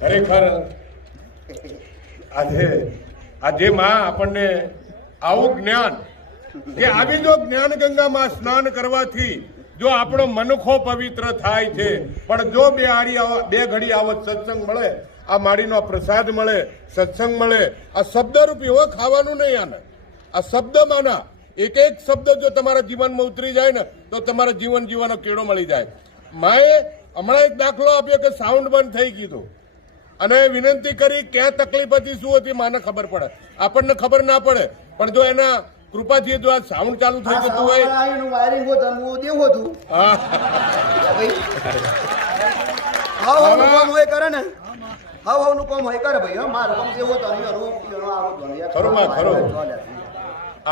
ખરેખર આજે માં આપણને આવું જ્ઞાન કે આવી જો જ્ઞાન ગંગામાં સ્નાન કરવાથી જો આપણો મનખો પવિત્ર થાય છે, પણ જો બે ઘડી આવો સત્સંગ મળે, આ માળીનો પ્રસાદ મળે, સત્સંગ મળે, આ શબ્દરૂપ એવો ખાવાનું નહીં. આને આ શબ્દમાંના એક એક શબ્દ જો તમારા જીવનમાં ઉતરી જાય ને તો તમારા જીવન જીવવાનો કેળો મળી જાય. માએ હમણાં એક દાખલો આપ્યો કે સાઉન્ડ બંધ થઈ ગયું અને વિનંતી કરી ક્યાં તકલીફ હતી, શું હતી, માને ખબર પડે, આપણને ખબર ના પડે. પણ જો એના કૃપાથી જો આ સાઉન્ડ ચાલુ થઈ જતું હોય,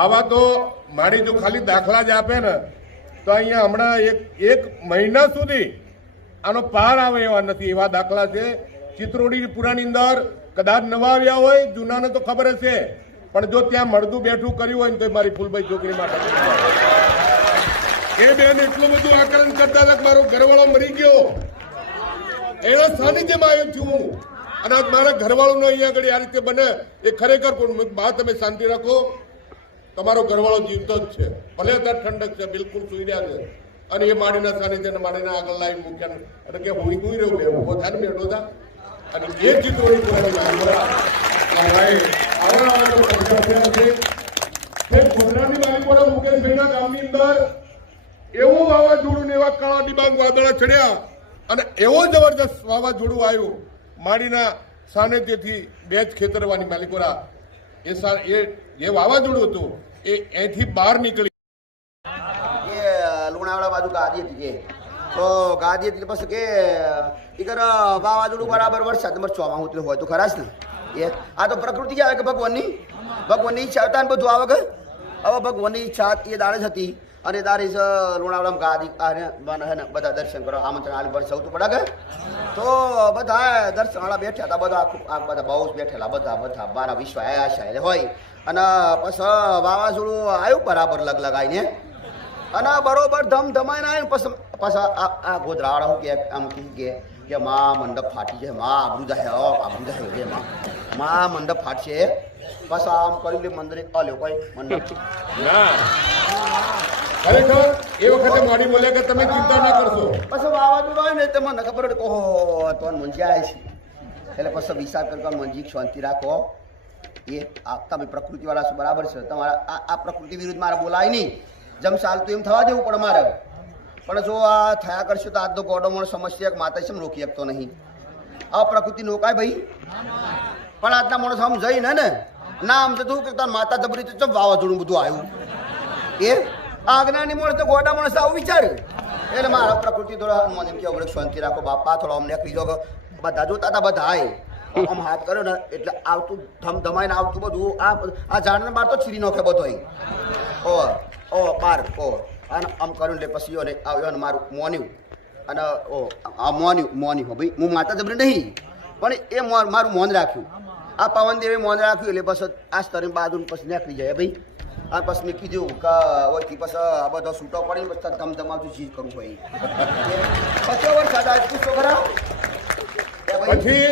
આવા તો મારી જો ખાલી દાખલા જ આપે ને તો અહીંયા હમણાં એક મહિના સુધી આનો પાર આવે એવા નથી. એવા દાખલા છે ચિત્રોડી પુરાની અંદર. કદાચ નવા આવ્યા હોય, જૂનાને તો ખબર હશે, પણ જો ત્યાં મળતું બેઠું કર્યું હોય ને તો મારી ફૂલભાઈ છોકરી માટે એ બેન એટલું બધું આકલન કરતા હતા કે મારો ઘરવાળો મરી ગયો, એના સાનિધ્યમાં આવ્યો છું હું. અને આજ મારા ઘરવાળોનો અહીંયા આગળ આ રીતે બને એ ખરેખર બા તમે શાંતિ રાખો, તમારો ઘરવાળો જીવતો જ છે, ભલે અત્યારે ઠંડક છે, બિલકુલ સુઈ રહ્યા છે. અને એ માડીના સાનિધ્યને માડીના આગળ લાવી મૂક્યા એટલે કે હું સુઈ રહ્યો બે ઉભો થાય ને બેઠો હતા. અને એ ચિત્રોડી ગુજરાતની બાજુવાળા મુકેશભાઈના ગામની અંદર એવું વાવાઝોડું ને એવા કાળા ડિબાંગ વાદળા ચડ્યા અને એવો જબરજસ્ત વાવાઝોડું આવ્યું માડીના સાનિધ્યથી બે જ ખેતરવાની માલિકોરા એ જે વાવાઝોડું હતું એ અહીંથી બહાર નીકળી લુણાવાડા બાજુ ગાદી હતી કે તો ગાદી હતી પછી કે ઈકર વાવાઝોડું બરાબર વરસાદ ચોમાં ઉતર્યો હોય તો ખરા જ ને. એ આ તો પ્રકૃતિ આવે કે ભગવાનની ઈચ્છા હતા ને બધું આવે કે હવે ભગવાનની ઈચ્છા એ દાડે જ હતી. અને દાડે જ લુણાવાડામાં ગાદી હે ને બધા દર્શન કરો આમંત્રણ આલી પર સૌતું પડે કે તો બધા દર્શનવાળા બેઠા હતા, બધા બહુ જ બેઠેલા બધા મારા વિશ્વ આશા હોય. અને પછી વાવાઝોડું આવ્યું બરાબર લગાવીને અને બરોબર ધમધમાઈને આવ્યું. પછી આ ગોધરાવાળા હું કે આમ કે માં મંડપ ફાટી છે, માં આબરૂ જાય રે માં મંડપ ફાટશે. પછી આમ કર્યું મંદિરે અલ્યો કોઈ મંડપ ખરેખર એ વખતે મારી બોલે કે તમે ચિંતા ના કરશો. પછી વાવાઝોડું આવે ને તમને ખબર પડે ઓહો તો મંજી આવે છે. એટલે પછી વિચાર કરતા મંજી શાંતિ રાખો. એ તમે પ્રકૃતિવાળા છો બરાબર છે, તમારા આ પ્રકૃતિ વિરુદ્ધ મારે બોલાય નહીં, જેમ ચાલતું એમ થવા દેવું પડે મારે. પણ જો આ થયા કરશે તો આજનો ગોડોમણ સમસ્યા માતા છે રોકી શકતો નહીં. આ પ્રકૃતિ રોકાય ભાઈ, પણ આજના માણસ આમ જઈને ને ના આમ જતું કે તાર માતા જબરી તો વાવાઝોડું બધું આવ્યું. એ આજ્ઞાની માણસ તો ગોડા માણસ આવું વિચારે. એટલે મારા પ્રકૃતિ થોડા હનુમાન એમ કે શાંતિ રાખો બાપા, થોડા અમને લીધો બધા જોતા હતા બધા આમ હાથ કર્યો ને એટલે આવતું ધમધમાઈને આવતું બધું આ ઝાડને બાર તો છીરી નાખે બધો ઓ બાર અને આમ કર્યું એટલે પછી આવ્યો ને મારું મોન્યું અને મોન્યું હો ભાઈ હું માતા જબરી નહીં પણ એ મારું મોન રાખ્યું. આ પવન દેવે મોન રાખ્યું એટલે પછી આ સ્તરે બાજુ પછી નીકળી જાય ભાઈ. આ પછી મેં કીધું કે ઓયથી પછી આ બધો છૂટો પડીને પછી ધમધમાવતું ચીજ કરવું હોય પછી વરસાદ આવ્યો છોકરા પછી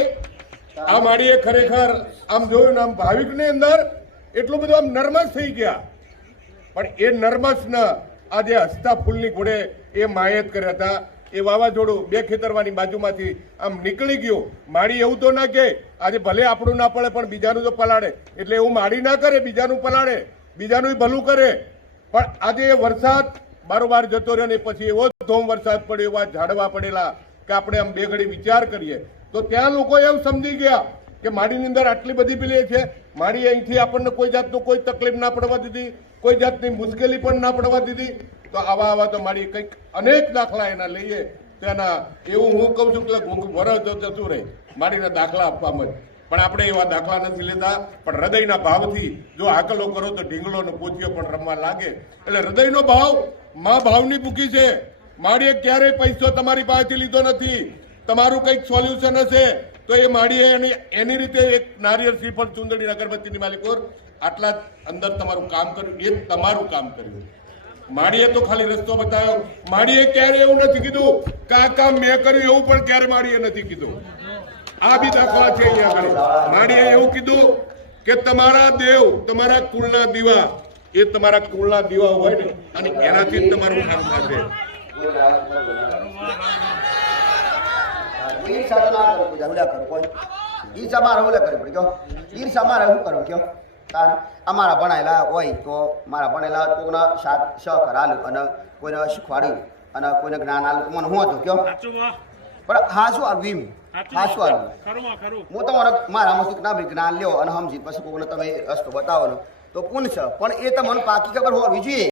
આ માડીએ ખરેખર આમ જોયું ને આમ ભાવિકની અંદર એટલું બધું આમ નર્વસ થઈ ગયા. પણ એ નર્વસ ન આજે હસતા ફૂલની ઘોડે એ માયત કર્યા હતા. એ વાવાઝોડું બે ખેતરવાની બાજુમાંથી આમ નીકળી ગયું. માડી એવું તો ના કે આજે ભલે આપણું ના પડે પણ બીજાનું તો પલાળે, એટલે એવું માડી ના કરે, બીજાનું પલાળે, બીજાનું ભલું કરે. પણ આજે એ વરસાદ બારોબાર જતો રહ્યો ને પછી એવો ધોમ વરસાદ પડ્યો, એવા ઝાડવા પડેલા કે આપણે આમ બે ઘડી વિચાર કરીએ તો ત્યાં લોકો એવું સમજી ગયા કે માડીની અંદર આટલી બધી પેલી છે. માડી અહીંથી આપણને કોઈ જાતનું કોઈ તકલીફ ના પડવા દીધી, કોઈ જાતની મુશ્કેલી પણ ના પડવા દીધી. તો આવા તો માડી કંઈક અનેક દાખલા એના લઈએ તો એના એવું હું કહું છું કે વરસ જતું રહે માડીના દાખલા આપવામાં જ. પણ આપણે એવા દાખલા નથી લેતા, પણ હૃદયના ભાવથી જો આકલો કરો તો ઢીંગલો ને પોથીઓ પણ રમવા લાગે. એટલે હૃદયનો ભાવ માં ભાવની ભૂખી છે. માડીએ ક્યારેય પૈસો તમારી પાસેથી લીધો નથી. તમારું કંઈક સોલ્યુશન હશે તો એ માડીએ એની રીતે એક નારિયેળ શ્રીફળ ચુંદડી અગરબત્તીની માલિકોર આટલા અંદર તમારું કામ કર્યું, એ તમારું કામ કર્યું. માડીએ તો ખાલી રસ્તો બતાવ્યો. માડીએ ક્યારે એવું નથી કીધું કે આ કામ મેં કર્યું, એવું પણ ક્યારે માડીએ નથી કીધું. આ બી દાખલા છે અહીંયા આગળ. માડીએ એવું કીધું કે તમારા દેવ તમારા કુળના દીવા, એ તમારા કુળના દીવા હોય ને અને એનાથી જ તમારું કામ થશે. ઈર્ષા તો ના કરો, પૂજા ઉડા કરો કોઈ. ઈર્ષા મારે ઓલા કરવી પડે કયો. ઈર્ષા મારે શું કરવું કયો. અમારા ભણાયેલા હોય તો મારા ભણેલા કોઈના સહકાર આલું અને કોઈને શીખવાડ્યું અને કોઈને જ્ઞાન આલું મને હું હતું કયો. પણ હા શું આવ્યું એમ હા શું આવ્યું હું તમારે મારામાં શું ના જ્ઞાન લ્યો અને સમજી પછી કોઈને તમે રસ્તો બતાવો ને તો પુન છે, પણ એ તમને પાકી ખબર હોવી જોઈએ.